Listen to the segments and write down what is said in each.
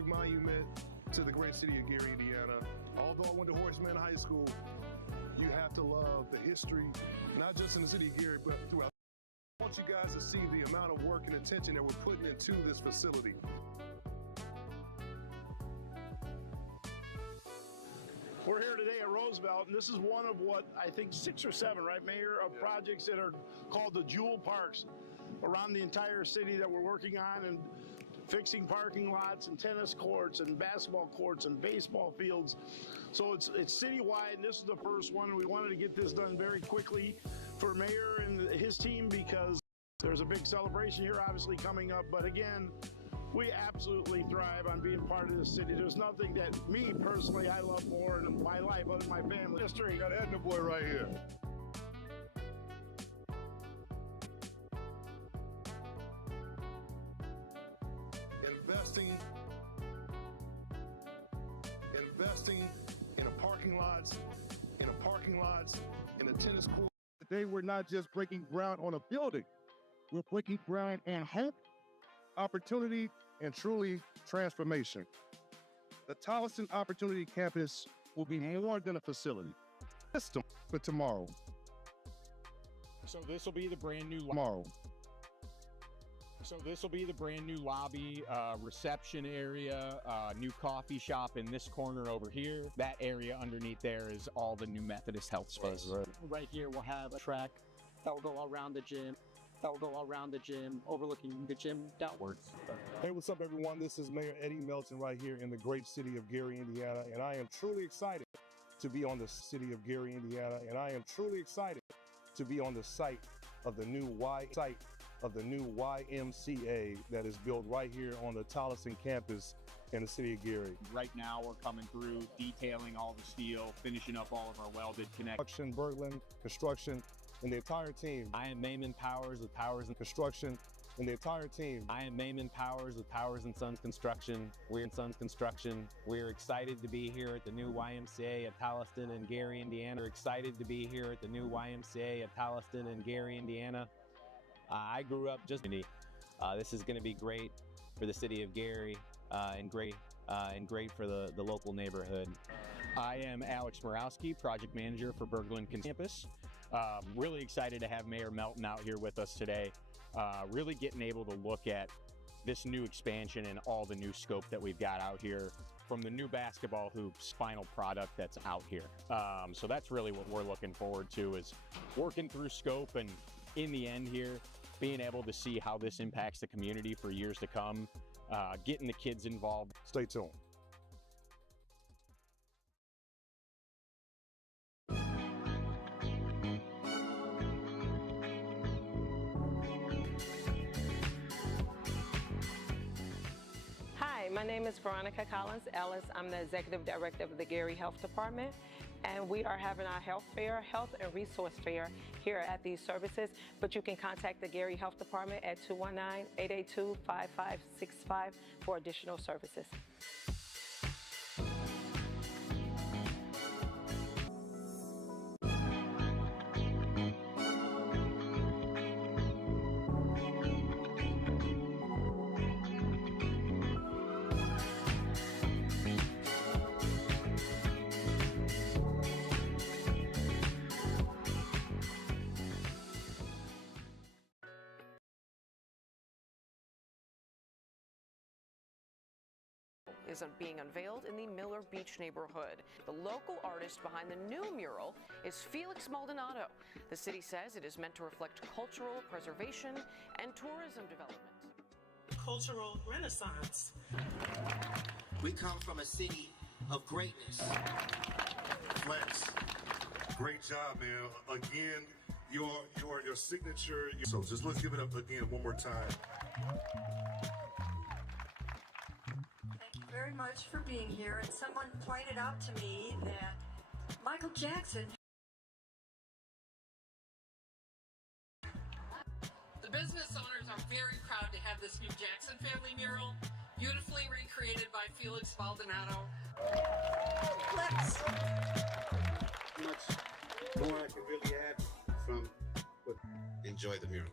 historic monument to the great city of Gary, Indiana. Although I went to Horseman High School, you have to love the history, not just in the city of Gary, but throughout. I want you guys to see the amount of work and attention that we're putting into this facility. We're here today at Roosevelt, and this is one of what I think 6 or 7, right, Mayor, of projects that are called the Jewel Parks around the entire city that we're working on, and fixing parking lots and tennis courts and basketball courts and baseball fields. So it's citywide, and this is the first one. We wanted to get this done very quickly for Mayor and his team because there's a big celebration here obviously coming up. But again, we absolutely thrive on being part of this city. There's nothing that me personally I love more in my life other than my family history. Got Edna Boy right here. Investing in a parking lots, in a tennis court. Today, we're not just breaking ground on a building. We're breaking ground and hope, opportunity, and truly transformation. The Tolleson Opportunity Campus will be more than a facility. System for tomorrow. So this will be the brand new Tomorrow. So this will be the brand new lobby, reception area, new coffee shop in this corner over here. That area underneath there is all the new Methodist Health space. Right here we'll have a track that will go around the gym, overlooking the gym downwards. Hey, what's up, everyone? This is Mayor Eddie Melton right here in the great city of Gary, Indiana, and I am truly excited to be on the city of Gary, Indiana, and I am truly excited to be on the site of the new YMCA that is built right here on the Tolleson campus in the city of Gary. Right now we're coming through, detailing all the steel, finishing up all of our welded connections. Berglund Construction, and the entire team. I am Mayman Powers with Powers and Construction, and the entire team. I am Mayman Powers with Powers and Sons Construction. We're in Sons Construction. We're excited to be here at the new YMCA at Tolleson and Gary, Indiana. We're excited to be here at the new YMCA at Tolleson and Gary, Indiana. I grew up just this is going to be great for the city of Gary and great for the local neighborhood. I am Alex Morawski, project manager for Berglund Campus. Really excited to have Mayor Melton out here with us today. Really getting able to look at this new expansion and all the new scope that we've got out here from the new basketball hoops final product that's out here. So that's really what we're looking forward to, is working through scope and in the end here, being able to see how this impacts the community for years to come, getting the kids involved. Stay tuned. Hi, my name is Veronica Collins Ellis. I'm the Executive Director of the Gary Health Department, and we are having our health fair, health and resource fair here at these services, but you can contact the Gary Health Department at 219-882-5565 for additional services. Is being unveiled in the Miller Beach neighborhood. The local artist behind the new mural is Felix Maldonado. The city says it is meant to reflect cultural preservation and tourism development. Cultural renaissance. We come from a city of greatness. Flex, great job, man. Again, your signature. So just let's give it up again one more time. Very much for being here, and someone pointed out to me that Michael Jackson. The business owners are very proud to have this new Jackson family mural, beautifully recreated by Felix Maldonado. Flex. Much more I can really add from what. Enjoy the mural.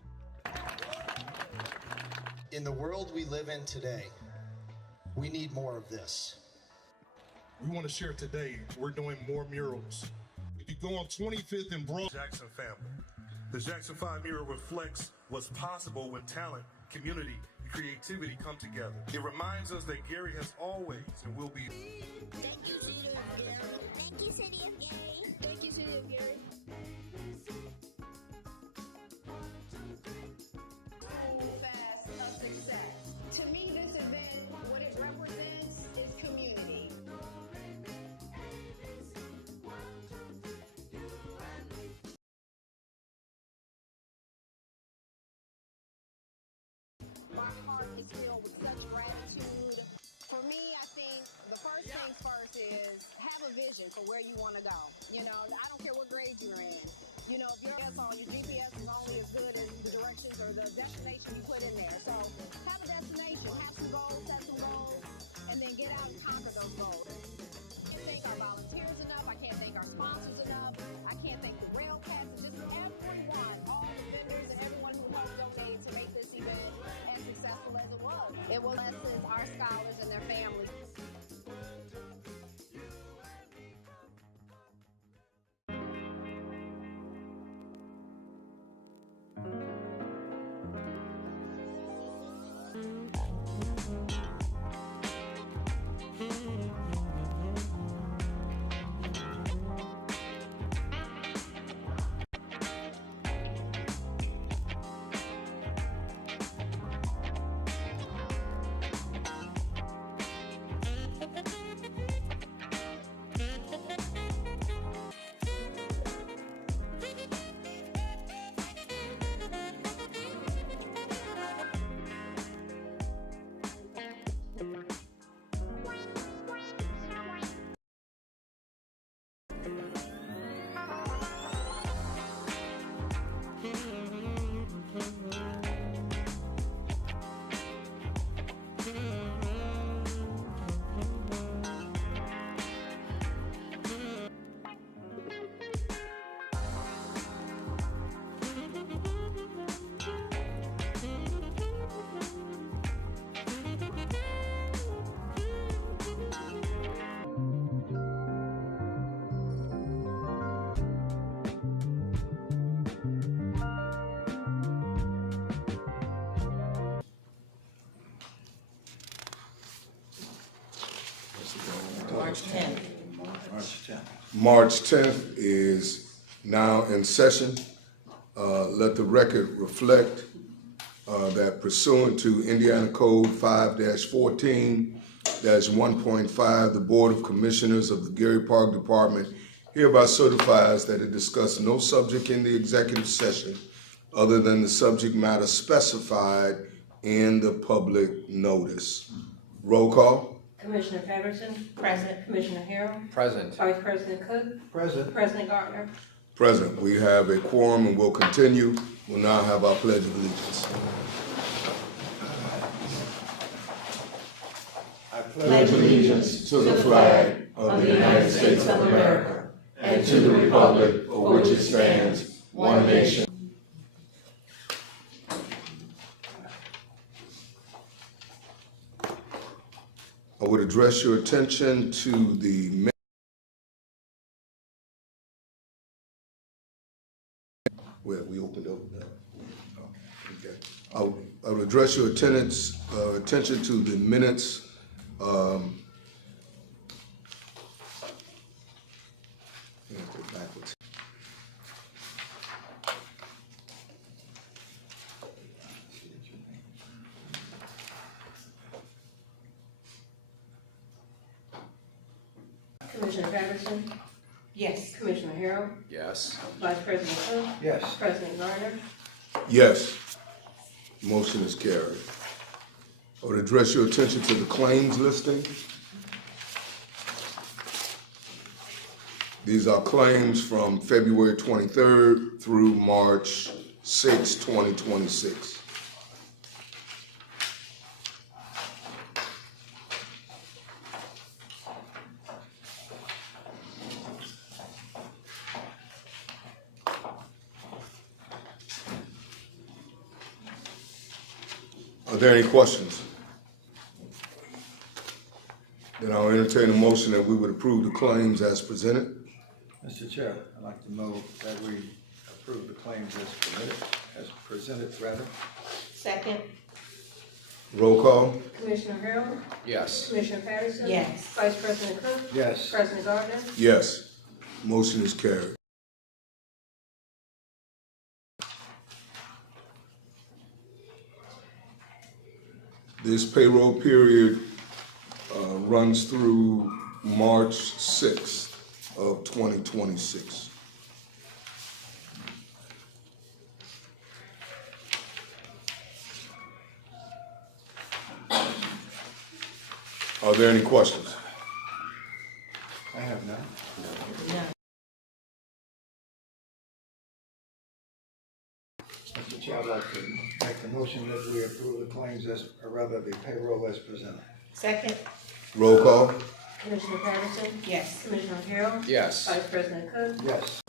In the world we live in today, We need more of this. We want to share today, we're doing more murals. If you go on 25th and Broad Jackson family, the Jackson 5 mural reflects what's possible when talent, community, and creativity come together. It reminds us that Gary has always and will be. Thank you, City of Gary. Thank you, City of Gary. Thank you, City of Gary. Fast of success. To me, this event, what it represents is community. My heart is filled with such gratitude. For me, I think the first things first is have a vision for where you want to go. You know, I don't care what grade you're in. You know, if your GPS is only as good as the directions or the destination you put in there. So have a destination, have some goals, set some goals, and then get out and conquer those goals. I can't thank our volunteers enough. I can't thank our sponsors enough. I can't thank the rail cats and just everyone, all the vendors and everyone who helped donate to make this event as successful as it was. It will blesses our scholars and their families. March 10th. March 10th is now in session. Let the record reflect that pursuant to Indiana Code 5-14-1.5, the Board of Commissioners of the Gary Park Department hereby certifies that it discussed no subject in the executive session other than the subject matter specified in the public notice. Roll call. Commissioner Feverson, present. Commissioner Harrell, present. Vice President Cook, Present. President Gardner. Present. We have a quorum and will continue. We'll now have our Pledge of Allegiance. I pledge allegiance to the flag of the United States of America and to the republic for which it stands, one nation. I would address your attention to the where we opened up now. Okay. I would address your attention to the minutes. Backwards. Commissioner Feverson, Yes. Commissioner Harrell, Yes. Vice President Cook, Yes. President Gardner. Yes. Motion is carried. I would address your attention to the claims listing. These are claims from February 23rd through March 6, 2026. Are there any questions? Then I'll entertain a motion that we would approve the claims as presented. Mr. Chair, I'd like to move that we approve the claims as presented. Second. Roll call. Commissioner Harrell? Yes. Commissioner Patterson? Yes. Vice President Cook? Yes. President Gardner? Yes. Motion is carried. This payroll period runs through March 6th of 2026. Are there any questions? I have none. Mr. Chair, I'd like to make the motion that we approve the claims the payroll as presented. Second. Roll call. Commissioner Patterson? Yes. Commissioner Harrell? Yes. Vice President Cook? Yes.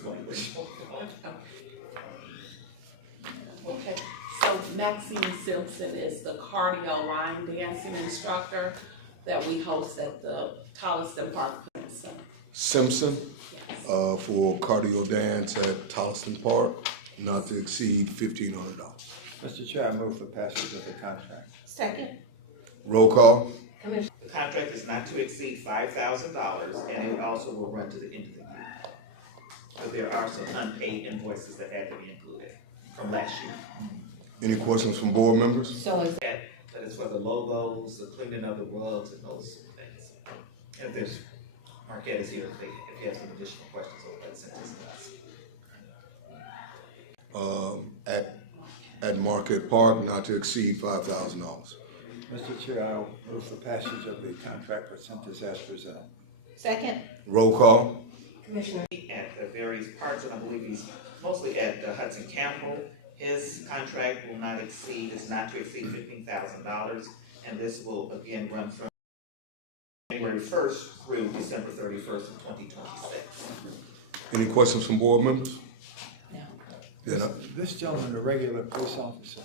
Okay, so Maxine Simpson is the cardio line dancing instructor that we host at the Tolliston Park. Simpson for cardio dance at Tolliston Park, not to exceed $1,500. Mr. Chair, I move for passage of the contract. Second. Roll call. Commissioner. The contract is not to exceed $5,000, and it also will run to the end of the year. But there are some unpaid invoices that had to be included from last year. Any questions from board members? So is That is for the logos, the cleaning of the rugs, and those things. And if there's, Marquette is here if you have some additional questions over that sentence. At Marquette Park, not to exceed $5,000. Mr. Chair, I'll move for passage of the contract percentage as presented. Second. Roll call. Commissioner. At the various parts, and I believe he's mostly at Hudson Campbell. His contract will not exceed, is not to exceed $15,000, and this will again run from January 1st through December 31st of 2026. Any questions from board members? No. This gentleman, a regular police officer?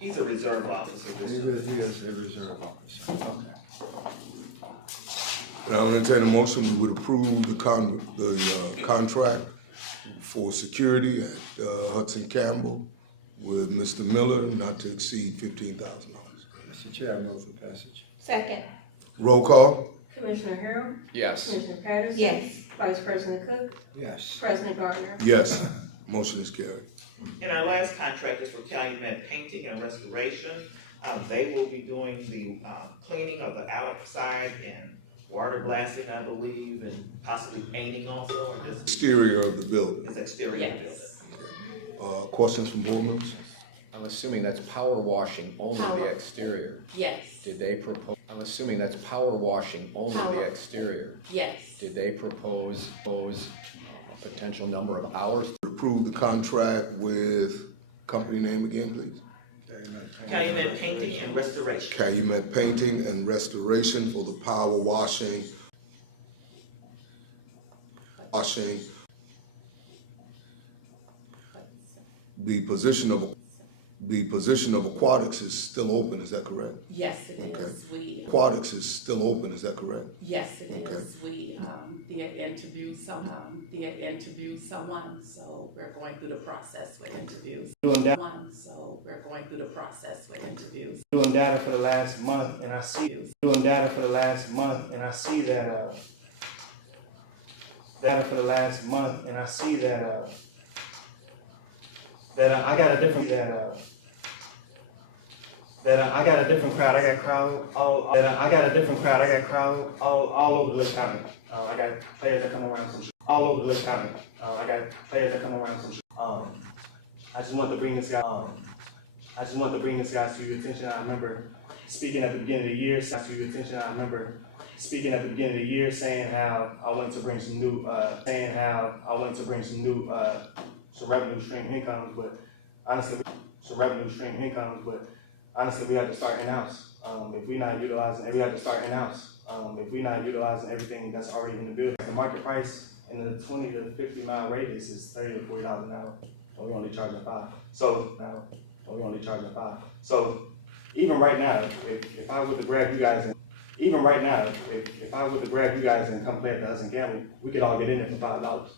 He's a reserve officer. He is a reserve officer. Okay. And I'll entertain a motion, we would approve the contract for security at Hudson Campbell with Mr. Miller, not to exceed $15,000. Mr. Chair, I move for passage. Second. Roll call. Commissioner Harrell? Yes. Commissioner Patterson? Yes. Vice President Cook? Yes. President Gardner? Yes. Motion is carried. And our last contract is for Calumet Painting and Restoration. They will be doing the cleaning of the outside and water blasting, I believe, and possibly painting also, or just Exterior of the building. is exterior of the building. Questions from board members? I'm assuming that's power washing only the exterior. Yes. Did they propose? I'm assuming that's power washing only the exterior. Yes. Did they propose a potential number of hours? Approve the contract with company name again, please. Calumet Painting and Restoration. Calumet Painting and Restoration for the power washing. The position of aquatics is still open, is that correct? Yes, it is. Aquatics is still open, is that correct? Yes, it is. We did interview someone, so we're going through the process with interviews. Doing data for the last month, and I see that I got a different I got a different crowd. I got crowd all over the Lake County. I got players that come around from all over the Lake County. I just want to bring this guy. To your attention. I remember speaking at the beginning of the year. Saying how I wanted to bring some new, some revenue stream incomes, but honestly, we have to start in-house. If we're not utilizing everything that's already in the building. The market price in the 20 to 50 mile radius is $30 to $40 an hour. We're only charging $5. So even right now, if I were to grab you guys even right now, if I were to grab you guys and come play at the Hudson Campbell, we could all get in there for $5.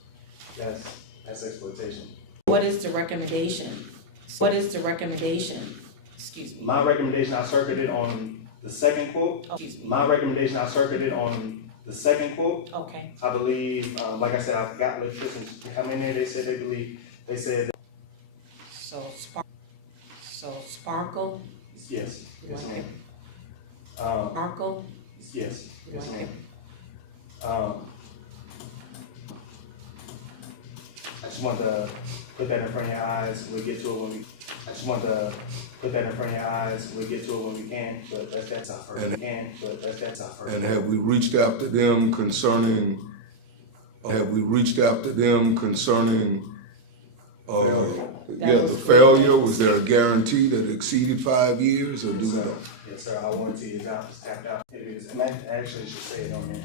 That's exploitation. What is the recommendation? What is the recommendation? Excuse me. My recommendation, I circled it on the second quote. My recommendation, I circled it on the second quote. Okay. I believe, like I said, I forgot electricians, how many there they said they believe, they said. So Sparkle? Yes, yes ma'am. Sparkle? Yes, yes ma'am. I just want to put that in front of your eyes, we'll get to it when we, I just want to put that in front of your eyes, we'll get to it when we can, but that's our first. We can, but that's our first. And have we reached out to them concerning, the failure? Was there a guarantee that exceeded 5 years, or do we know? Yes, sir, our warranty is out, it's tapped out. It is, and I actually should say it on there.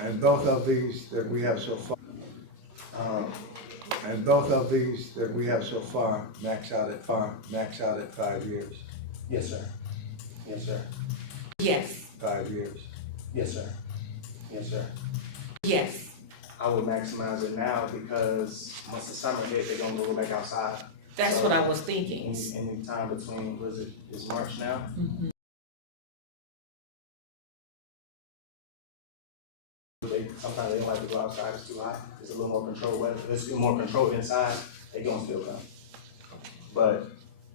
And both of these that we have so far, max out at 5 years. Yes, sir. Yes, sir. Yes. 5 years. Yes, sir. Yes, sir. Yes. I would maximize it now because once the summer hit, they're gonna go back outside. That's So, what I was thinking. Any time between, it's March now? Mm-hmm. Sometimes they don't like to go outside, it's too hot. It's a little more controlled weather, it's more controlled inside, they gonna still come. But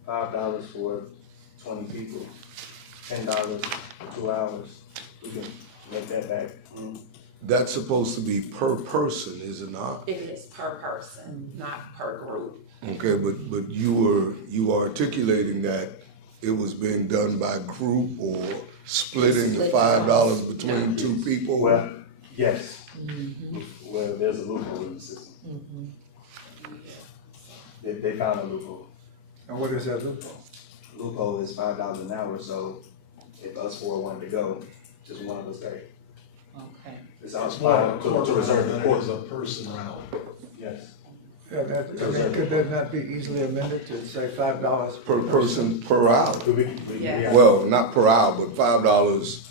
$5 for 20 people, $10 for 2 hours, we can make that back. That's supposed to be per person, is it not? It is per person, not per group. Okay, but you were articulating that it was being done by group or splitting the $5 between two people? Well, yes. Well, there's a loophole in the system. They found a loophole. And what is that loophole? Loophole is $5 an hour, so if us four wanted to go, just one of us pay. Okay. It's our spot to reserve the court. a person round. Yes. Yeah, could that not be easily amended to say $5 Per person, per hour? Yeah. Well, not per hour, but $5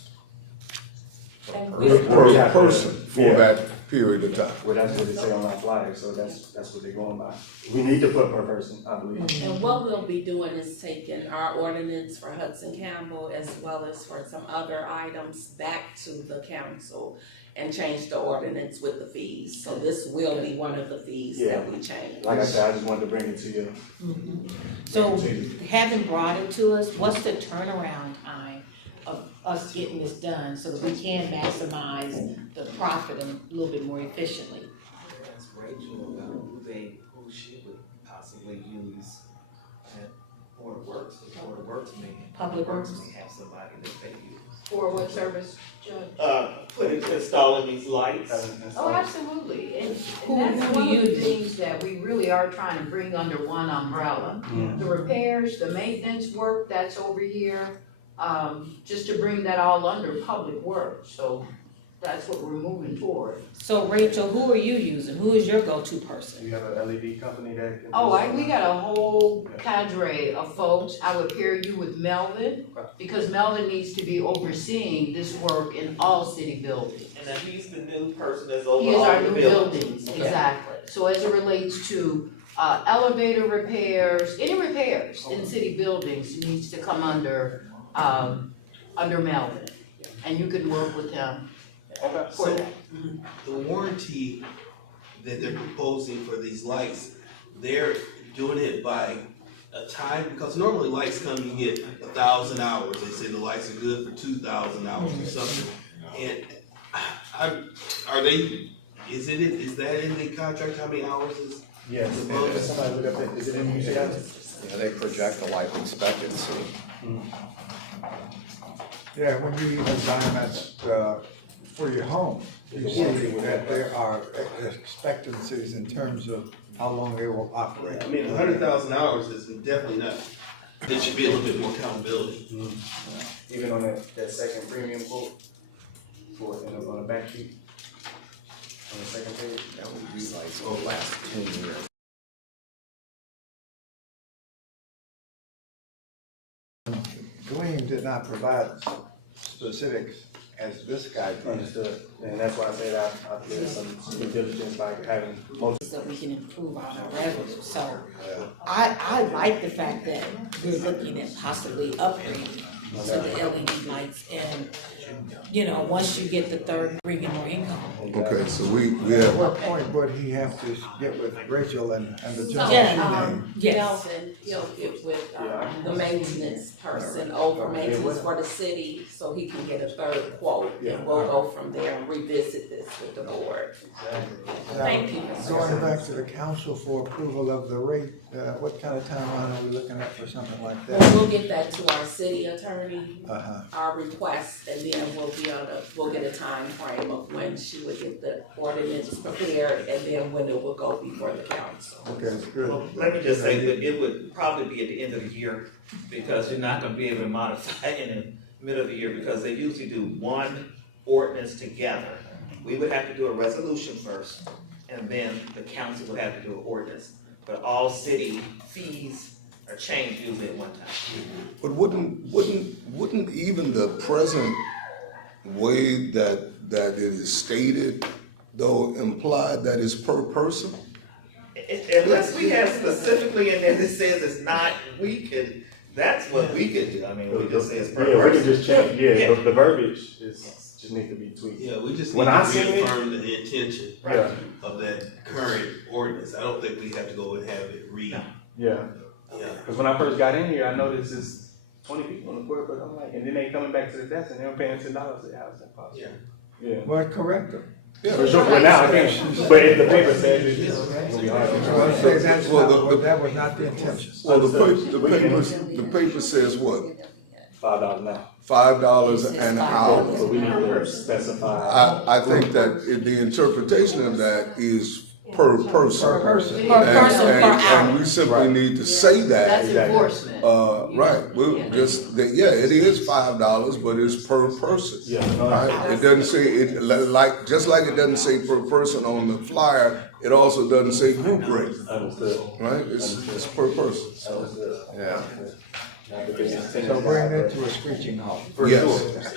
per person for that period of time. Well, that's what they say on our flyer, so that's what they're going by. We need to put per person, I believe. And what we'll be doing is taking our ordinance for Hudson Campbell as well as for some other items back to the council and change the ordinance with the fees. So this will be one of the fees that we change. Like I said, I just wanted to bring it to you. So having brought it to us, what's the turnaround time of us getting this done so that we can maximize the profit a little bit more efficiently? That's Rachel about who she would possibly use at Board of Works. The Board of Works Public Works may have somebody that they use. For what service, Judge? Installing these lights. Oh, absolutely. And Who that's do one you of the use? things that we really are trying to bring under one umbrella. The repairs, the maintenance work that's over here, just to bring that all under public works. So that's what we're moving toward. So Rachel, who are you using? Who is your go-to person? You have an LED company that can. We got a whole cadre of folks. I would pair you with Melvin, because Melvin needs to be overseeing this work in all city buildings. And now he's the new person that's over He is all our the new buildings. buildings, exactly. So as it relates to elevator repairs, any repairs in city buildings needs to come under Melvin. And you can work with him for So that. the warranty that they're proposing for these lights, they're doing it by a time, because normally lights come, you get 1,000 hours. They say the lights are good for 2,000 hours or something. And is that in the contract? How many hours is? Yes, somebody look up that, is it in UCI? Yeah, they project the life expectancy. Yeah, when you even diamonds for your home, you see that there are expectancies in terms of how long they will operate. I mean, 100,000 hours is definitely not. There should be a little bit more accountability. Even on that second premium quote, on the back sheet, on the second page. That would be like, so last 10 years. Gleam did not provide specifics as this guy did. Understood, and that's why I say that I did some due diligence by having multiple. So we can improve on our revenue, so I like the fact that we're looking at possibly upgrading to the LED lights and, you know, once you get the third, bringing more income. Okay, so we have, At what point would he have to get with Rachel and the So, gentleman? Yes. Melvin, he'll get with, the maintenance person over maintenance for the city, so he can get a third quote, and we'll go from there and revisit this with the board. Thank you, Mr. Going back to the council for approval of the rate, what kind of timeline are we looking at for something like that? We'll get that to our city attorney, Uh-huh. our request, and then we'll get a time frame of when she would get the ordinance prepared, and then when it will go before the council. Okay, good. Well, let me just say that it would probably be at the end of the year, because you're not gonna be able to modify it in the middle of the year, because they usually do one ordinance together. We would have to do a resolution first, and then the council would have to do an ordinance. But all city fees are changed usually at one time. but wouldn't even the present way that it is stated, though, imply that it's per person? Unless we have specifically in there that says it's not, that's what we could do. I mean, we just say it's per person. Yeah, we can just change, the verbiage just needs to be tweaked. Yeah, we just need When I to seen it- reaffirm the intention of that current ordinance. I don't think we have to go and have it Yeah, because when I first got in here, I noticed it's 20 people on the court, but I'm like, and then they coming back to the desk and they're paying $10. How is that possible? Yeah. Well, correct them. Yeah. For sure, but now I can't, but if the paper says it's gonna be hard to Well, say that's not, that was not the intention. Well, the paper says what? $5 an hour. $5 an hour. So we need to specify. I think that the interpretation of that is per person. Per person. Per person, per hour. And we simply need to say that. That's enforcement. Right, we'll just, it is $5, but it's per person. Right? It doesn't say, just like it doesn't say per person on the flyer, it also doesn't say group rate. Understood. Right, it's per person, so, yeah. So bring that to a screeching halt. Yes.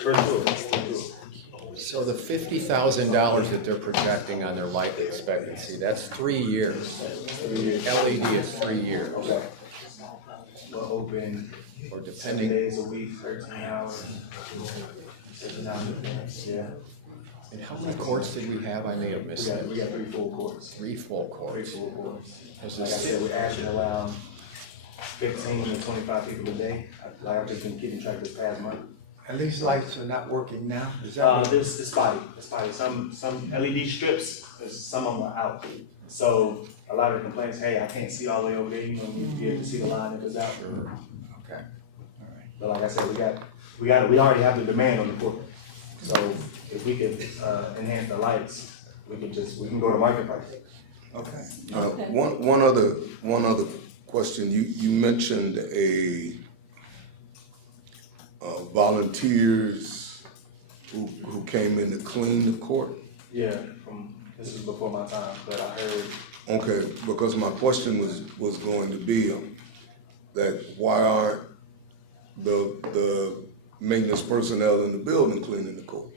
So the $50,000 that they're projecting on their life expectancy, that's 3 years. LED is 3 years. We're open Or 7 depending, days a week, 13 hours. 7 hours, yeah. and how many courts did we have? I may have missed that. We got 3 full courts. 3 full courts. 3 full courts. Has Like I the said, we're averaging around 15 to 25 people a day. I've just been keeping track this past month. And these lights are not working now? Is that what- This is spotty. It's spotty. Some LED strips, some of them are out. So a lot of the complaints, hey, I can't see all the way over there. You know, you be able to see the line if it's out. Okay. But like I said, we already have the demand on the court. So if we could enhance the lights, we can go to market price. Okay. One other question, you mentioned volunteers who came in to clean the court? Yeah, this was before my time, but I heard. Okay, because my question was going to be that why aren't the maintenance personnel in the building cleaning the court?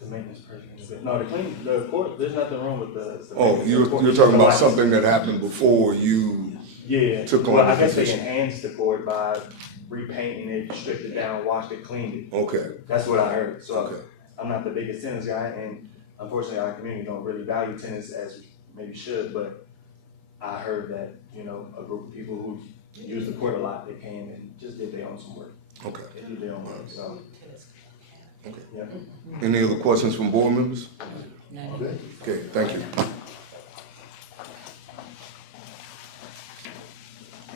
The maintenance person. No, the court, there's nothing wrong with the. Oh, you're talking about something that happened before you took on Well, the I guess they position. enhanced the court by repainting it, stripped it down, washed it, cleaned it. Okay. That's what I heard. So I'm not the biggest tennis guy, and unfortunately our community don't really value tennis as we maybe should, but I heard that, a group of people who use the court a lot, they came and just did their own some work. Okay. They did their own work, so. Okay. Yeah. Any other questions from board members? Okay, thank you.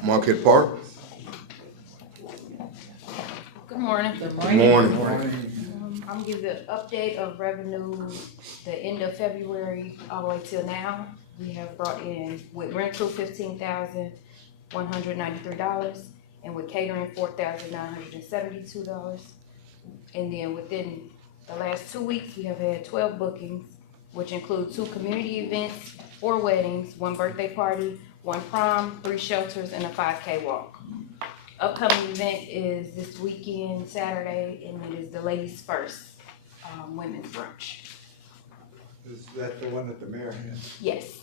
Marquette Park? Good morning. Good morning. I'm gonna give you an update of revenue, the end of February all the way till now. We have brought in with rental $15,193 and with catering $4,972. And then within the last 2 weeks, we have had 12 bookings, which include 2 community events, 4 weddings, 1 birthday party, 1 prom, 3 shelters, and a 5K walk. upcoming event is this weekend, Saturday, and it is the Ladies First, women's brunch. Is that the one that the mayor has? Yes.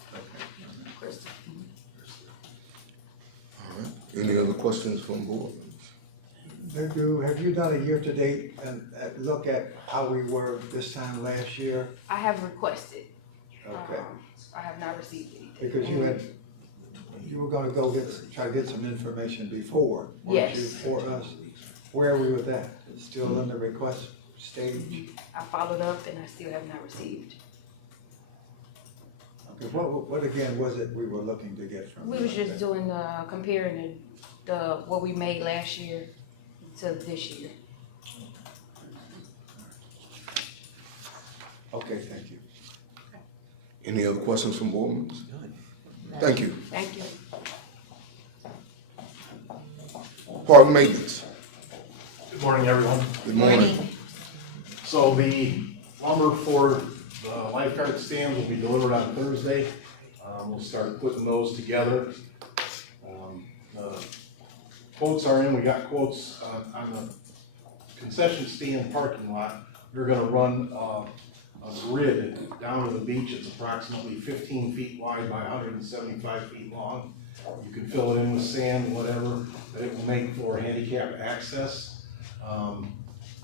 All right. Any other questions from board? Have you done a year-to-date and look at how we were this time last year? I have requested. Okay. I have not received anything. Because you were gonna go try to get some information before, weren't Yes. you, for us? Where are we with that? It's still in the request stage? I followed up and I still have not received. Okay, what again was it we were looking to get from? We was just doing, comparing the, what we made last year to this year. Okay, thank you. Any other questions from board members? Thank you. Thank you. Park maintenance. Good morning, everyone. Good morning. So the lumber for the lifeguard stands will be delivered on Thursday. We'll start putting those together. The quotes are in. We got quotes on the concession stand parking lot. We're gonna run a grid down to the beach. It's approximately 15 feet wide by 175 feet long. You can fill it in with sand, whatever, but it will make for handicap access.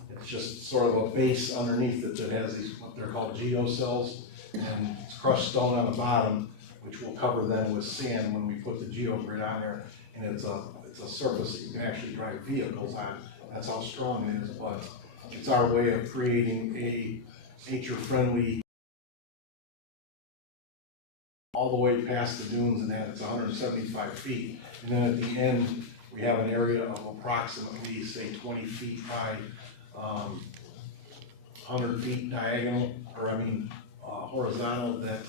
It's just sort of a base underneath it that has these, what they're called geocells, and it's crushed stone on the bottom, which will cover then with sand when we put the geogrid on there. And it's a surface that you can actually drive vehicles on. That's how strong it is, but it's our way of creating a nature-friendly all the way past the dunes, and that it's 175 feet. And then at the end, we have an area of approximately, say, 20 feet high, 100 feet diagonal, or horizontal, that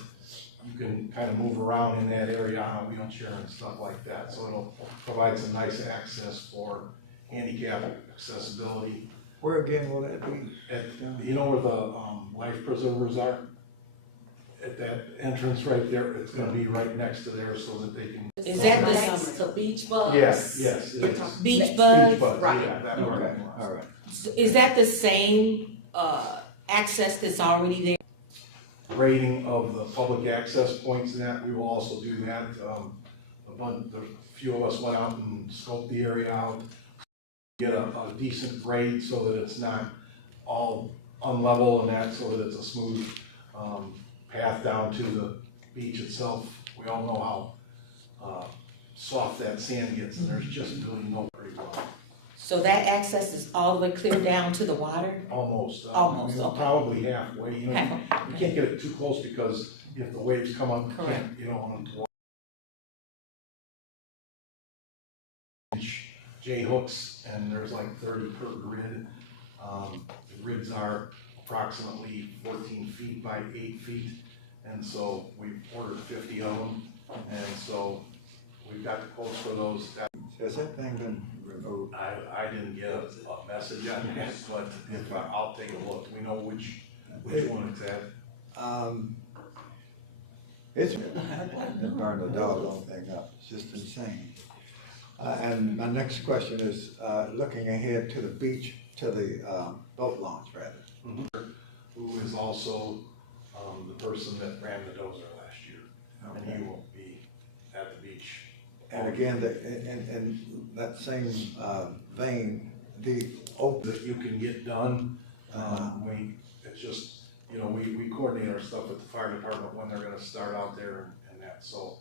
you can kind of move around in that area on a wheelchair and stuff like that. So it'll provide some nice access for handicap accessibility. Where again will that be? You know where the life preservers are? At that entrance right there, it's gonna be right next to there so that they can. Is that Next to Beach Bugs? Yes, yes, it is. Beach Bugs? Beach Bugs, Right. yeah, that part. Okay, all right. Is that the same, access that's already there? Grading of the public access points and that, we will also do that. A few of us went out and scoped the area out, get a decent grade so that it's not all unlevel and that, so that it's a smooth path down to the beach itself. We all know how soft that sand gets, and there's just really no pretty well. So that access is all the way clear down to the water? Almost. Almost, okay. Probably halfway. You know, you can't get it too close because if the waves come up, Correct. you don't want them to J hooks, and there's like 30 per grid. The grids are approximately 14 feet by 8 feet, and so we ordered 50 of them, and so we've got the quotes for those. Has that thing been removed? I didn't get a message on that, but if I'll take a look. We know which one it's at. It's to burn the doggone thing up. It's just insane. And my next question is, looking ahead to the beach, to the boat launch, rather. Who is also the person that ran the dozer last year, and he will be at the beach. And again, in that same vein, the open that you can get done. It's just, you know, we coordinate our stuff with the fire department when they're gonna start out there and that, so,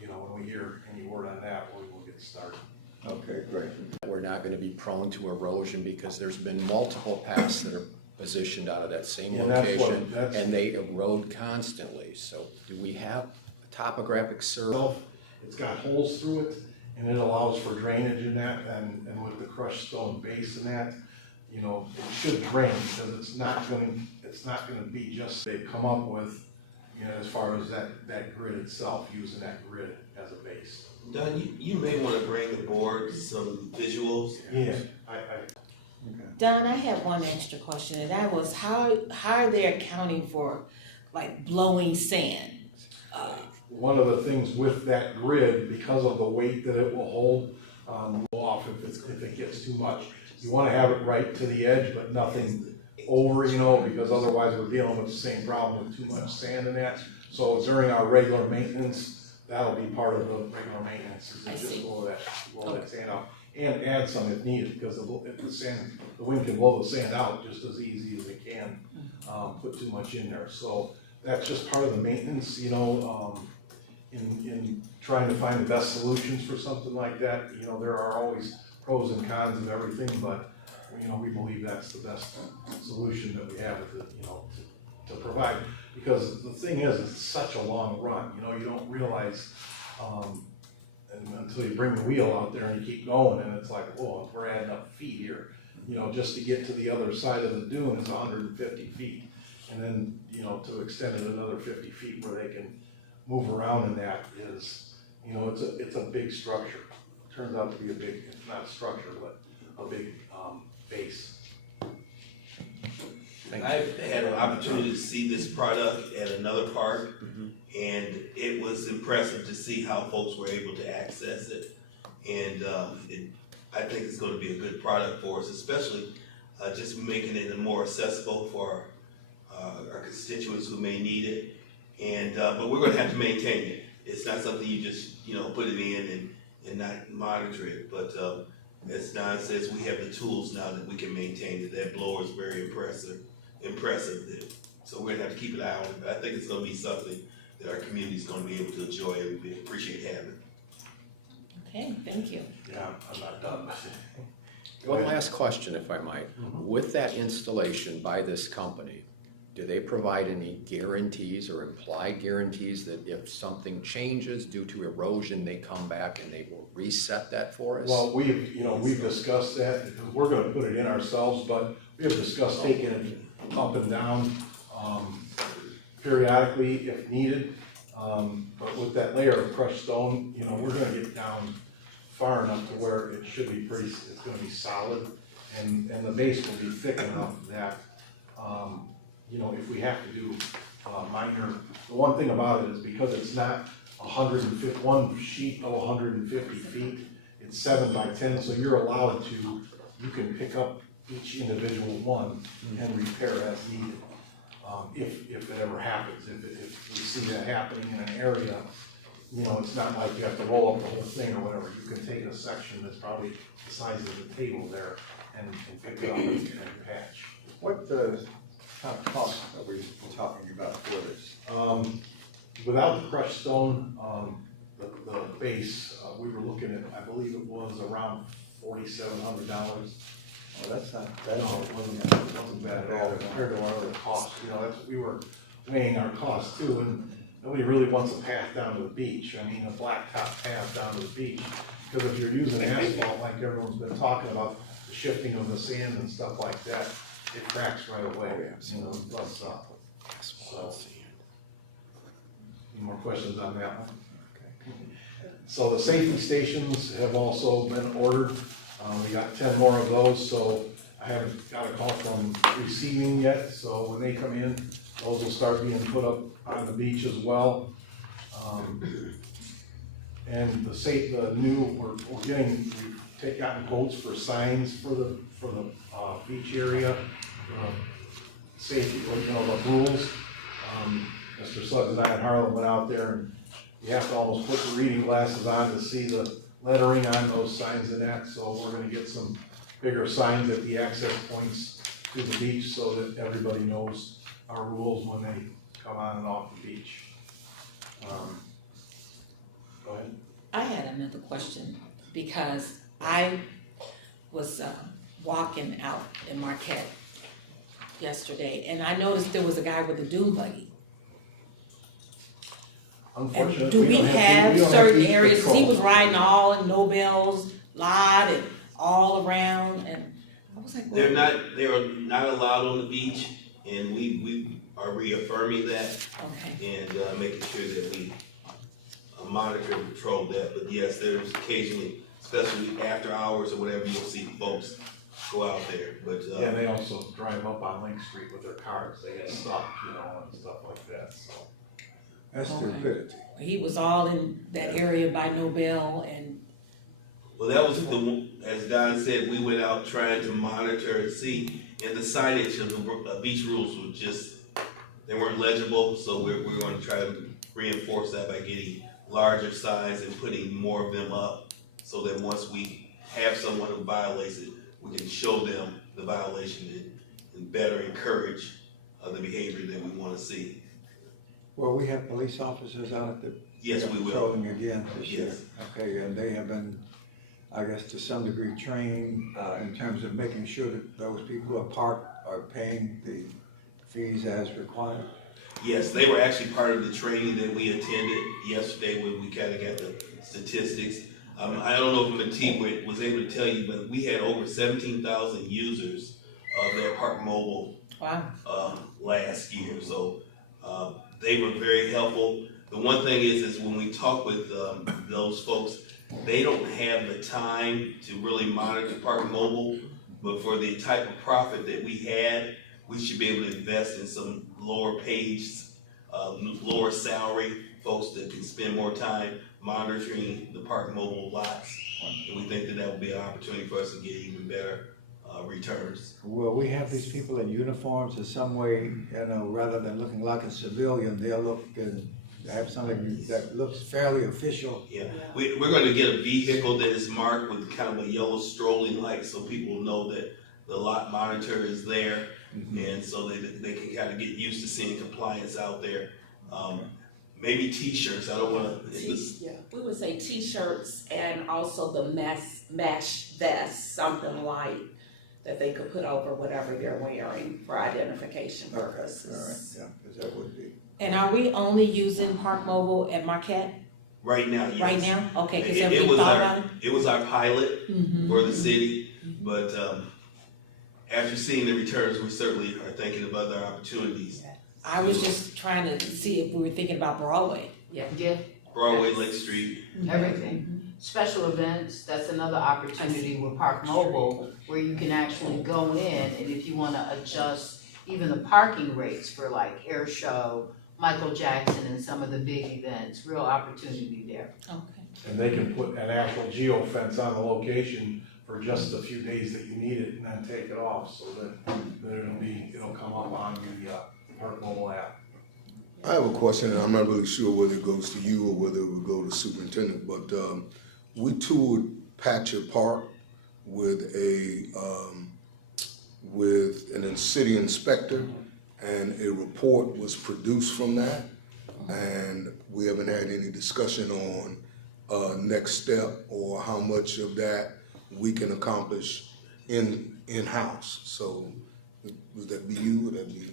you know, when we hear any word on that, we will get started. Okay, great. We're not gonna be prone to erosion because there's been multiple paths that are positioned out of that same Yeah, location, that's and they erode constantly. So do we have a topographic survey? It's got holes through it, and it allows for drainage in that, and with the crushed stone base in that, you know, it should drain, because it's not gonna be just, they've come up with, you know, as far as that grid itself, using that grid as a base. Don, you may want to bring the board some visuals. Yeah, Don, I have one extra question, and that was how are they accounting for like blowing sand? One of the things with that grid, because of the weight that it will hold, go off if it gets too much. You wanna have it right to the edge, but nothing over, you know, because otherwise we're dealing with the same problem with too much sand in that. So during our regular maintenance, that'll be part of the regular maintenance, is to just blow that sand out. And add some if needed, because the wind can blow the sand out just as easy as it can, put too much in there. So that's just part of the maintenance, you know, in trying to find the best solutions for something like that. You know, there are always pros and cons of everything, but, you know, we believe that's the best solution that we have to provide. Because the thing is, it's such a long run, you know, you don't realize, until you bring the wheel out there and you keep going, and it's like, whoa, we're adding up feet here. You know, just to get to the other side of the dune is 150 feet. And then, you know, to extend it another 50 feet where they can move around in that is, you know, it's a big structure. It turns out to be a big, not a structure, but a big base. I've had an opportunity to see this product at another park, and it was impressive to see how folks were able to access it. And I think it's going to be a good product for us, especially just making it more accessible for our constituents who may need it. And but we're going to have to maintain it. It's not something you just, you know, put it in and not monitor it. But as Don says, we have the tools now that we can maintain it. That blower is very impressive. So we're gonna have to keep an eye on it, but I think it's gonna be something that our community is gonna be able to enjoy and we appreciate having. Okay, thank you. Yeah, I'm not done. One last question, if I might. With that installation by this company, do they provide any guarantees or implied guarantees that if something changes due to erosion, they come back and they will reset that for us? Well, we've discussed that, because we're gonna put it in ourselves, but we have discussed taking it up and down periodically if needed. But with that layer of crushed stone, you know, we're gonna get down far enough to where it should be it's gonna be solid, and the base will be thick enough that, you know, if we have to do minor, the one thing about it is because it's not 150, one sheet of 150 feet, it's 7 by 10, so you're allowed to, you can pick up each individual one and repair as needed. If it ever happens, if we see that happening in an area, you know, it's not like you have to roll up the whole thing or whatever. You can take a section that's probably the size of the table there and pick it up and patch. What kind of cost are we talking about for this? Without the crushed stone, the base, we were looking at, I believe it was around $4,700. Well, that's not bad. No, it wasn't bad at all compared to our other costs. You know, we were weighing our costs too, and nobody really wants a path down to the beach. I mean, a blacktop path down to the beach. Because if you're using asphalt, like everyone's been talking about, the shifting of the sand and stuff like that, it cracks right away. You know, it busts up. So, any more questions on that one? So the safety stations have also been ordered. We got 10 more of those, so I haven't got a call from receiving yet. So when they come in, those will start being put up on the beach as well. And we've gotten quotes for signs for the beach area, safety, you know, the rules. Mr. Suggs and I and Harlan went out there, and you have to almost put the reading glasses on to see the lettering on those signs and that. So we're going to get some bigger signs at the access points to the beach so that everybody knows our rules when they come on and off the beach. Go ahead. I had another question, because I was walking out in Marquette yesterday, and I noticed there was a guy with a dune buggy. Unfortunately, And do we don't have beach certain areas, patrol. he was riding all in Nobel's lot and all around, and I was like, They are not allowed on the beach, and we are reaffirming that. Okay. And making sure that we monitor and patrol that. But yes, there's occasionally, especially after hours or whatever, you'll see folks go out there. But yeah, they also drive up on Link Street with their cars. They get stuck, you know, and stuff like that. So that's Okay. stupidity. He was all in that area by Nobel, and Well, that was the one, as Don said, we went out trying to monitor and see, and the signage of the beach rules were just, they weren't legible, so we're gonna try to reinforce that by getting larger signs and putting more of them up, so that once we have someone who violates it, we can show them the violation and better encourage the behavior that we wanna see. Well, we have police officers out at the. Yes, we will. Patrolling again this year. Yes. Okay, and they have been, I guess, to some degree trained, in terms of making sure that those people who are parked are paying the fees as required. Yes, they were actually part of the training that we attended yesterday when we kind of got the statistics. I don't know if Matee was able to tell you, but we had over 17,000 users of that Park Mobile last year. So they were very helpful. The one thing is when we talk with those folks, they don't have the time to really monitor Park Mobile, but for the type of profit that we had, we should be able to invest in some lower page, lower salary folks that can spend more time monitoring the Park Mobile lots. And we think that that would be an opportunity for us to get even better returns. Will we have these people in uniforms in some way, you know, rather than looking like a civilian, they'll look and have something that looks fairly official? Yeah, we're going to get a vehicle that is marked with kind of a yellow strolling light so people know that the lot monitor is there. And so they can kind of get used to seeing compliance out there. Maybe t-shirts, I don't want to. We would say t-shirts and also the mesh vest, something light that they could put over whatever they're wearing for identification purposes. All right, yeah, because that would be. And are we only using Park Mobile at Marquette? Right now, yes. Right now? Okay, because it we was thought about it? It was our pilot for the city, but after seeing the returns, we certainly are thinking of other opportunities. I was just trying to see if we were thinking about Broadway. Yeah. Broadway, Lake Street. Everything. Special events, that's another opportunity with Park Mobile where you can actually go in and if you wanna adjust even the parking rates for like Air Show, Michael Jackson and some of the big events, real opportunity there. Okay. And they can put an actual geo fence on the location for just a few days that you need it and then take it off so that it'll come up on the Park Mobile app. I have a question, and I'm not really sure whether it goes to you or whether it would go to the superintendent, but we toured Patcher Park with an city inspector, and a report was produced from that, and we haven't had any discussion on next step or how much of that we can accomplish in-house. So would that be you, would that be?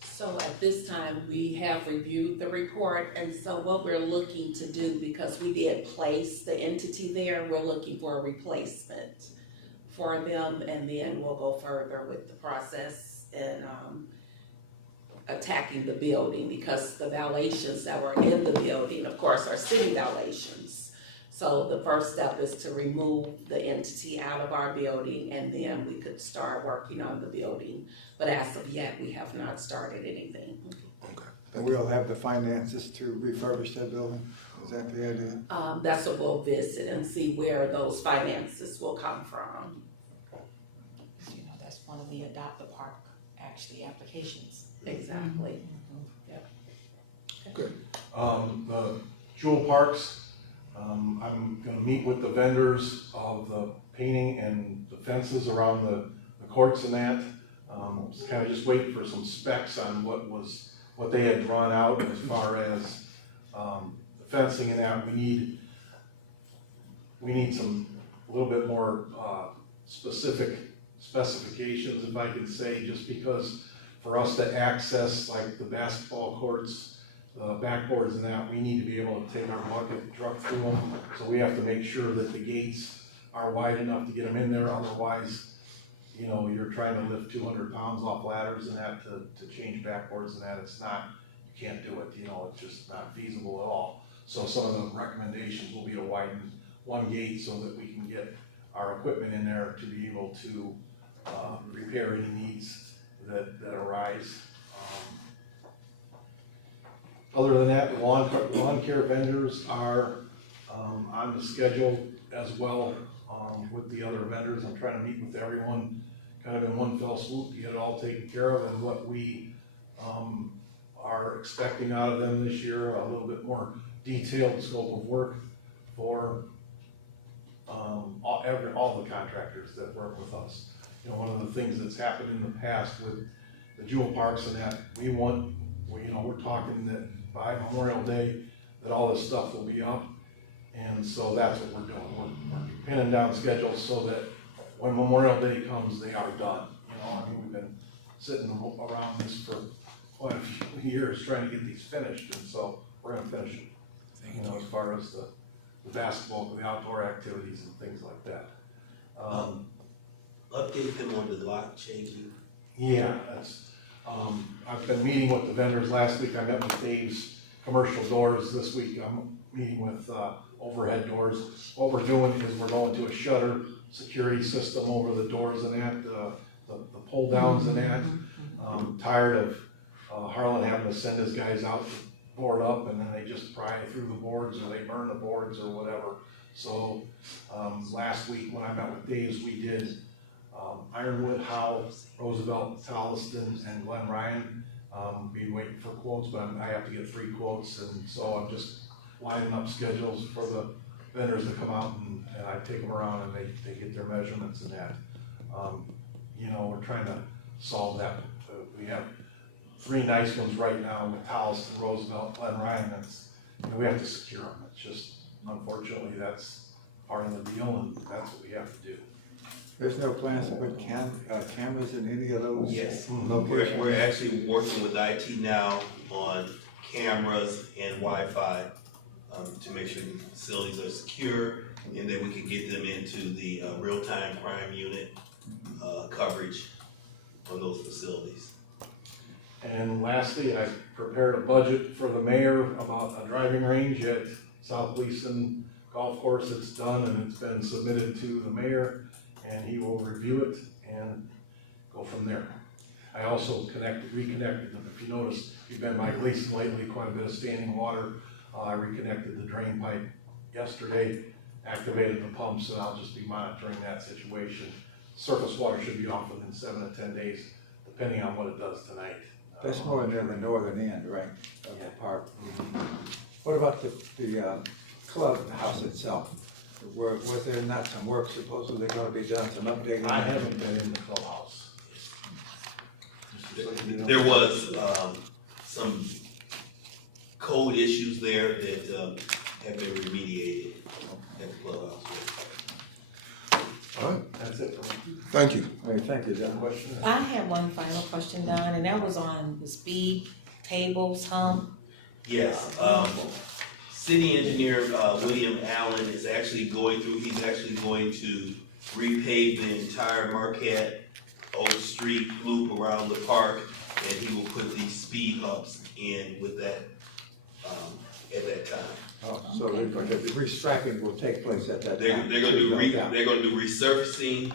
So at this time, we have reviewed the report, and so what we're looking to do, because we did place the entity there, we're looking for a replacement for them, and then we'll go further with the process and attacking the building, because the violations that were in the building, of course, are city violations. So the first step is to remove the entity out of our building, and then we could start working on the building. But as of yet, we have not started anything. And we'll have the finances to refurbish that building? Is that the idea? That's what we'll visit and see where those finances will come from. You know, that's one of the Adopt the Park, actually, applications. Exactly. Yep. Good. The Jewel Parks, I'm gonna meet with the vendors of the painting and the fences around the courts and that. Kind of just waiting for some specs on what they had drawn out as far as the fencing and that. We need some a little bit more specific specifications, if I can say, just because for us to access like the basketball courts, backboards and that, we need to be able to take our bucket truck through them. So we have to make sure that the gates are wide enough to get them in there. Otherwise, you know, you're trying to lift 200 pounds off ladders and that to change backboards and that. It's not, you can't do it, you know, it's just not feasible at all. So some of the recommendations will be to widen one gate so that we can get our equipment in there to be able to repair any needs that arise. Other than that, lawn care vendors are on the schedule as well. with the other vendors. I'm trying to meet with everyone kind of in one fell swoop to get it all taken care of, and what we, are expecting out of them this year, a little bit more detailed scope of work for, all the contractors that work with us. You know, one of the things that's happened in the past with the jewel parks and that, we're talking that by Memorial Day, that all this stuff will be up. And so that's what we're doing. We're pinning down schedules so that when Memorial Day comes, they are done. You know, I mean, we've been sitting around this for quite a few years trying to get these finished, and so we're gonna finish them. You know, as far as the basketball, the outdoor activities and things like that. Update them on the lock changing. Yeah, that's, I've been meeting with the vendors. Last week I met with Dave's Commercial Doors. This week I'm meeting with Overhead Doors. What we're doing is we're going to a shutter security system over the doors and that, the pull downs and that. Tired of Harlan having to send his guys out to board up and then they just pry through the boards or they burn the boards or whatever. So last week when I met with Dave's, we did Ironwood, Howe, Roosevelt, Tolliston, and Glen Ryan. Been waiting for quotes, but I have to get 3 quotes, and so I'm just lining up schedules for the vendors to come out and I take them around and they get their measurements and that. You know, we're trying to solve that. We have 3 nice ones right now with Tolliston, Roosevelt, Glen Ryan. That's, you know, we have to secure them. It's just, unfortunately, that's part of the deal, and that's what we have to do. There's no plans to put cameras in any of those? Yes, locations? we're actually working with IT now on cameras and Wi-Fi to make sure the facilities are secure, and then we can get them into the real-time crime unit coverage on those facilities. And lastly, I prepared a budget for the mayor about a driving range at South Gleason Golf Course. It's done and it's been submitted to the mayor, and he will review it and go from there. I also reconnected them. If you notice, you've been by Gleason lately, quite a bit of standing water. I reconnected the drain pipe yesterday, activated the pumps, and I'll just be monitoring that situation. Surface water should be off within 7 to 10 days, depending on what it does tonight. That's more near the northern end, right, of the park. What about the clubhouse itself? Was there not some work supposedly going to be done, some updating? I haven't been in the clubhouse. There was some code issues there that have been remediated at the clubhouse. All right. That's it for me. Thank you. All right, thank you, John. I have one final question, Don, and that was on the speed tables hump. Yes, city engineer, William Allen is actually going through, he's actually going to repave the entire Marquette Old Street loop around the park, and he will put these speed humps in with that, at that time. Oh, so the restriping will take place at that time? They're gonna do resurfacing,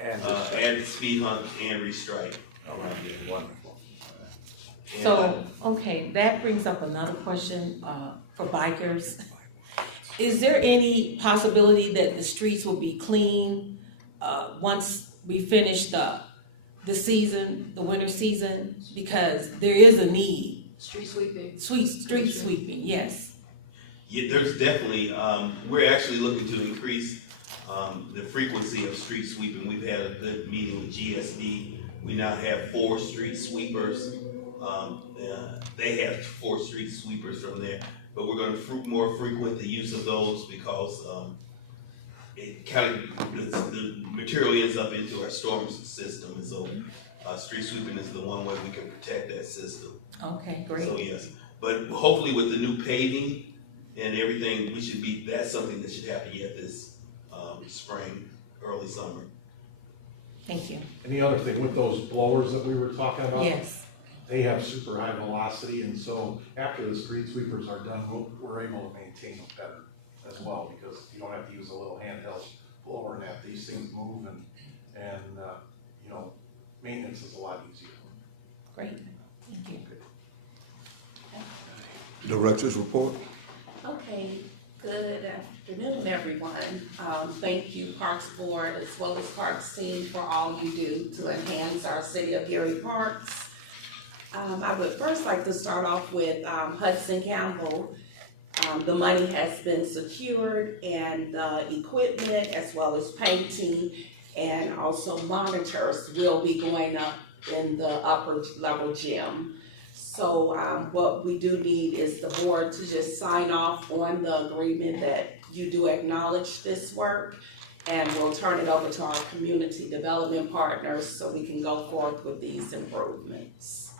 add speed humps and restripe around there. Wonderful. So, okay, that brings up another question, for bikers. Is there any possibility that the streets will be clean, once we finish the season, the winter season? Because there is a need. Street sweeping. Street sweeping, yes. Yeah, there's definitely, we're actually looking to increase the frequency of street sweeping. We've had a good meeting with GSD. We now have 4 street sweepers. They have 4 street sweepers from there, but we're going to more frequent the use of those because it kind of, the material ends up into our storm system, and so street sweeping is the one way we can protect that system. Okay, great. So yes, but hopefully with the new paving and everything, we should be, that's something that should happen yet this spring, early summer. Thank you. And the other thing with those blowers that we were talking about. Yes. They have super high velocity, and so after the street sweepers are done, we're able to maintain them better as well, because you don't have to use a little handheld blower and that. These things move, and you know, maintenance is a lot easier. Great, thank you. Director's report. Okay, good Afternoon, everyone. Thank you, Parks Board, as well as Parks Team, for all you do to enhance our City of Gary parks. I would first like to start off with Hudson Campbell. The money has been secured, and the equipment as well as painting and also monitors will be going up in the upper level gym. So what we do need is the board to just sign off on the agreement that you do acknowledge this work, and we'll turn it over to our community development partners so we can go forth with these improvements.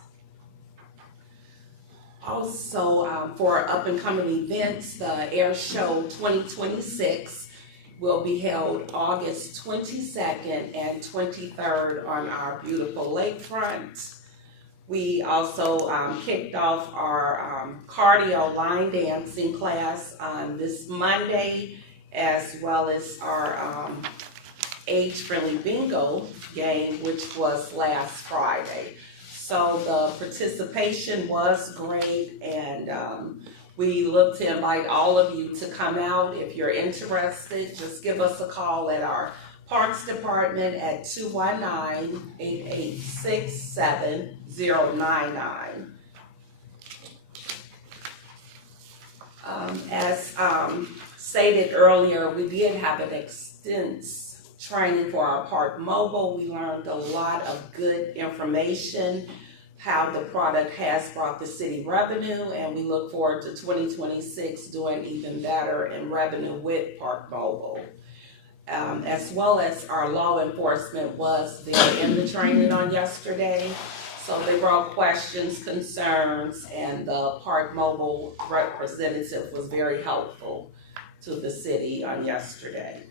Also, for up and coming events, the Air Show 2026 will be held August 22nd and 23rd on our beautiful lakefront. We also kicked off our cardio line dancing class on this Monday, as well as our age-friendly bingo game, which was last Friday. So the participation was great, and we look to invite all of you to come out. If you're interested, just give us a call at our Parks Department at 219-886-7099. As stated earlier, we did have an extensive training for our Park Mobile. We learned a lot of good information, how the product has brought the city revenue, and we look forward to 2026 doing even better in revenue with Park Mobile. As well as our law enforcement was there in the training on yesterday. So they brought questions, concerns, and the Park Mobile representative was very helpful to the city on yesterday.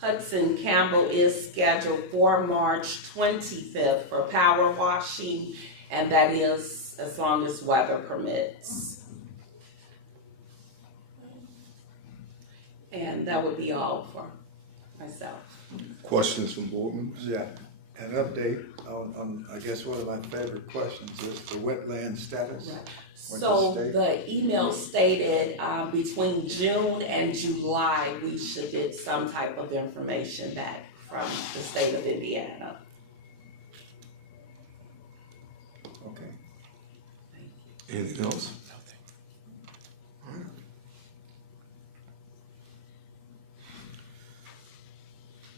Hudson Campbell is scheduled for March 25th for power washing, and that is as long as weather permits. And that would be all for myself. Questions from board members? Yeah, an update on I guess one of my favorite questions is the wetland status. Right. So the email stated between June and July, we should get some type of information back from the state of Indiana. Okay. Anything else?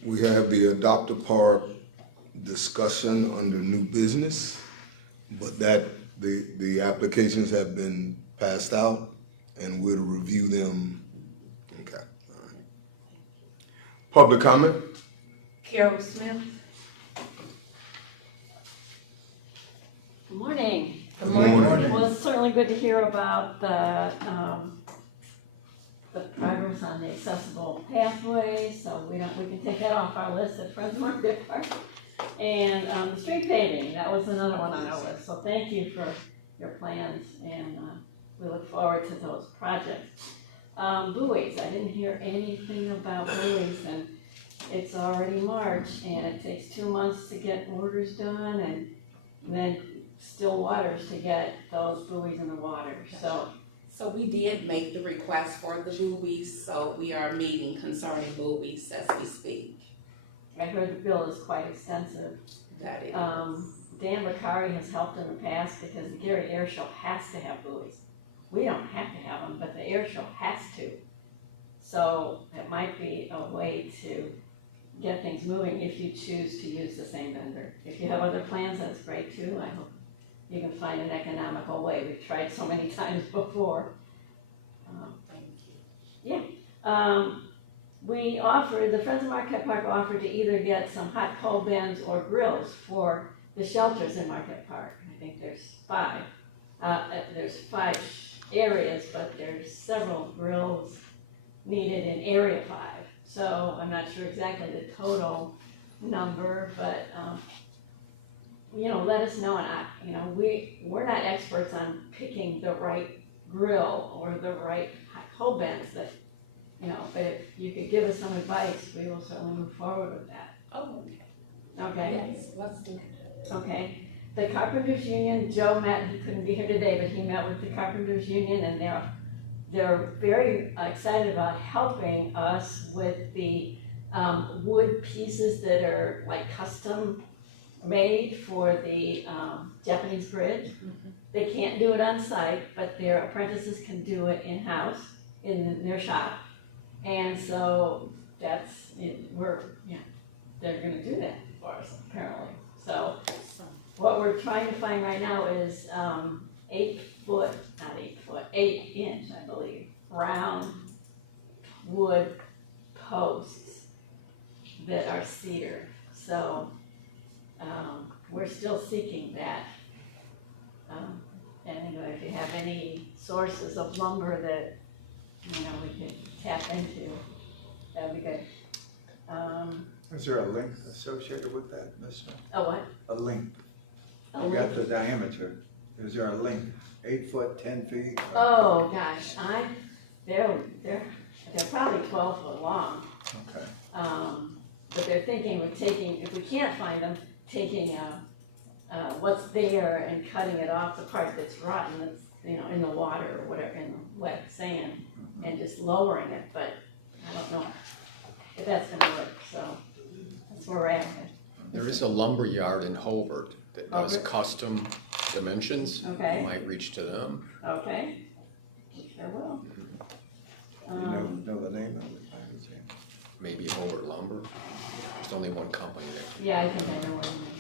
We have the Adopt a Park discussion under new business, but that the applications have been passed out and we'll review them. Okay. All right. Public comment? Carol Smith. Good morning. Good morning. Well, it's certainly good to hear about the progress on the accessible pathway, so we can take that off our list at Friends Market Park. And the street paving, that was another one on our list. So thank you for your plans, and we look forward to those projects. Buoys, I didn't hear anything about buoys, and it's already March, and it takes 2 months to get orders done, and then still waters to get those buoys in the water. So we did make the request for the buoys, so we are meeting concerning buoys as we speak. I heard the bill is quite extensive. That is. Dan Bakari has helped in the past because the Gary Air Show has to have buoys. We don't have to have them, but the air show has to. So it might be a way to get things moving if you choose to use the same vendor. If you have other plans, that's great too. I hope you can find an economical way. We've tried so many times before. Yeah. We offered, the Friends of Marquette Park offered to either get some hot coal bins or grills for the shelters in Marquette Park. I think there's 5. There's 5 areas, but there's several grills needed in Area 5. So I'm not sure exactly the total number, but let us know. And we're not experts on picking the right grill or the right hot coal bins that. But if you could give us some advice, we will certainly move forward with that. Oh, okay. Okay? Yes, let's do it. Okay. the Carpenters Union, Joe met, he couldn't be here today, but he met with the Carpenters Union, and they're very excited about helping us with the wood pieces that are like custom made for the Japanese bridge. They can't do it on site, but their apprentices can do it in-house in their shop. And so that's, they're gonna do that for us apparently. So what we're trying to find right now is 8 inch, I believe, round wood posts that are cedar. So we're still seeking that. Anyway, if you have any sources of lumber that, we could tap into, that'd be good. Is there a length associated with that, Ms. Smith? A what? A length. A You got length? the diameter. Is there a length? 8 foot, 10 feet? Oh, gosh, they're probably 12 foot long. Okay. But they're thinking of taking, if we can't find them, taking what's there and cutting it off, the part that's rotten, that's, in the water or whatever, in the wet sand, and just lowering it, but I don't know if that's gonna work, so that's where we're at. There is a lumber yard in Hobart that does Hobart? custom dimensions. Okay. You might reach to them. Okay, sure will. You know the name of it? Maybe Hobart Lumber. There's only one company there. Yeah, I think I know where you mean.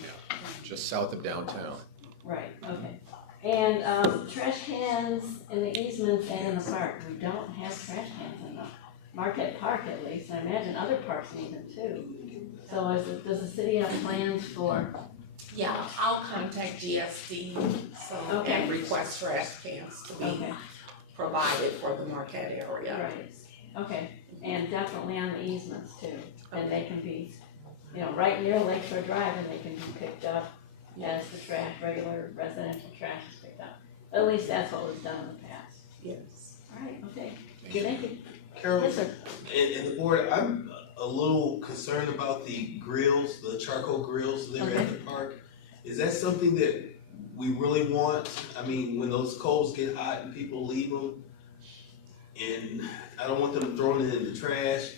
Just south of downtown. Right, okay. And trash cans in the easements and in the park. We don't have trash cans in the Marquette Park at least. I imagine other parks need them too. So does the city have plans for? Yeah, I'll contact GSD, Okay. and request trash cans to be Okay. provided for the Marquette area. Right, okay. And definitely on the easements too. And they can be, right near Lakeshore Drive, and they can be picked up as the trash, regular residential trash is picked up. At least that's what was done in the past. Yes. All right, okay. Thank you. Carol, Yes, sir. and the board, I'm a little concerned about the grills, the charcoal grills there at the park. Is that something that we really want? I mean, when those coals get hot and people leave them, and I don't want them throwing it in the trash.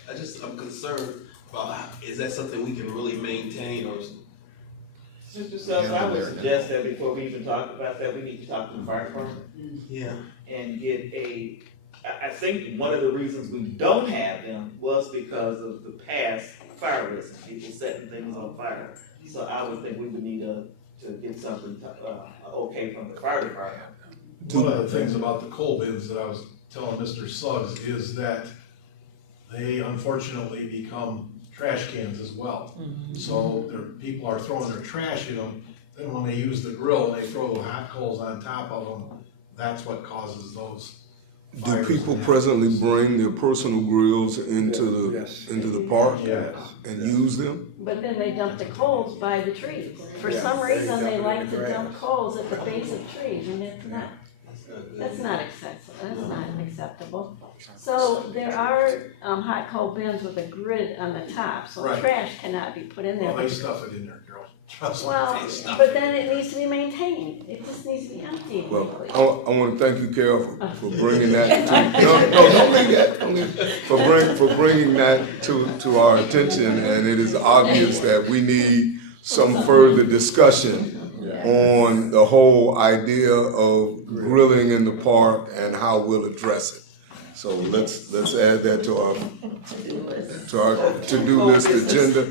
I'm concerned about, is that something we can really maintain, or? Mr. Stubbs, I would suggest that before we even talk about that, we need to talk to the fire department. Yeah. And get I think one of the reasons we don't have them was because of the past fire risks, people setting things on fire. So I would think we would need to get something, okay from the fire department. One of the things about the coal bins that I was telling Mr. Suggs is that they unfortunately become trash cans as well. So people are throwing their trash in them, then when they use the grill and they throw the hot coals on top of them, that's what causes those Do fires. people presently bring their personal grills into the park and use them? But then they dump the coals by the trees. For some reason, they like to dump coals at the base of trees, and that's not acceptable. So there are hot coal bins with a grid on the top, so Right. trash cannot be put in there. Well, they stuff it in there, girl. Trust me. Well, They stuff but it. then it needs to be maintained. It just needs to be emptied. Well, I want to thank you, Carol, for bringing that to, no, don't leave that, don't leave, for bringing that to our attention, and it is obvious that we need some further discussion on the whole idea of grilling in the park and how we'll address it. So let's add that to our to-do list agenda,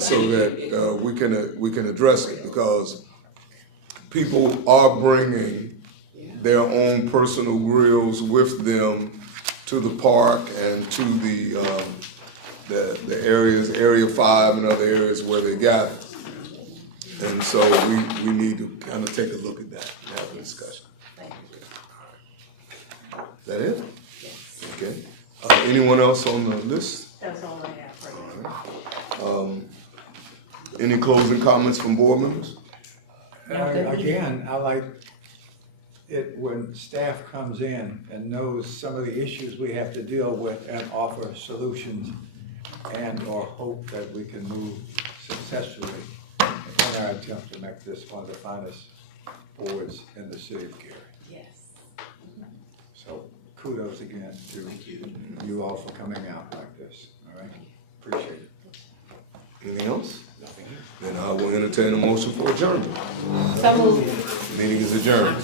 so that we can address it, because people are bringing their own personal grills with them to the park and to the areas, Area 5 and other areas where they gather. And so we need to kind of take a look at that and have a discussion. Is that it? Okay. Anyone else on the list? That's all I have for you. Any closing comments from board members? Again, I like it when staff comes in and knows some of the issues we have to deal with and offer solutions and or hope that we can move successfully in our attempt to make this one of the finest boards in the city of Gary. Yes. So kudos again to you all for coming out like this, all right? Appreciate it. Anything else? Then I will entertain a motion for adjournment. So moved. Meeting is adjourned.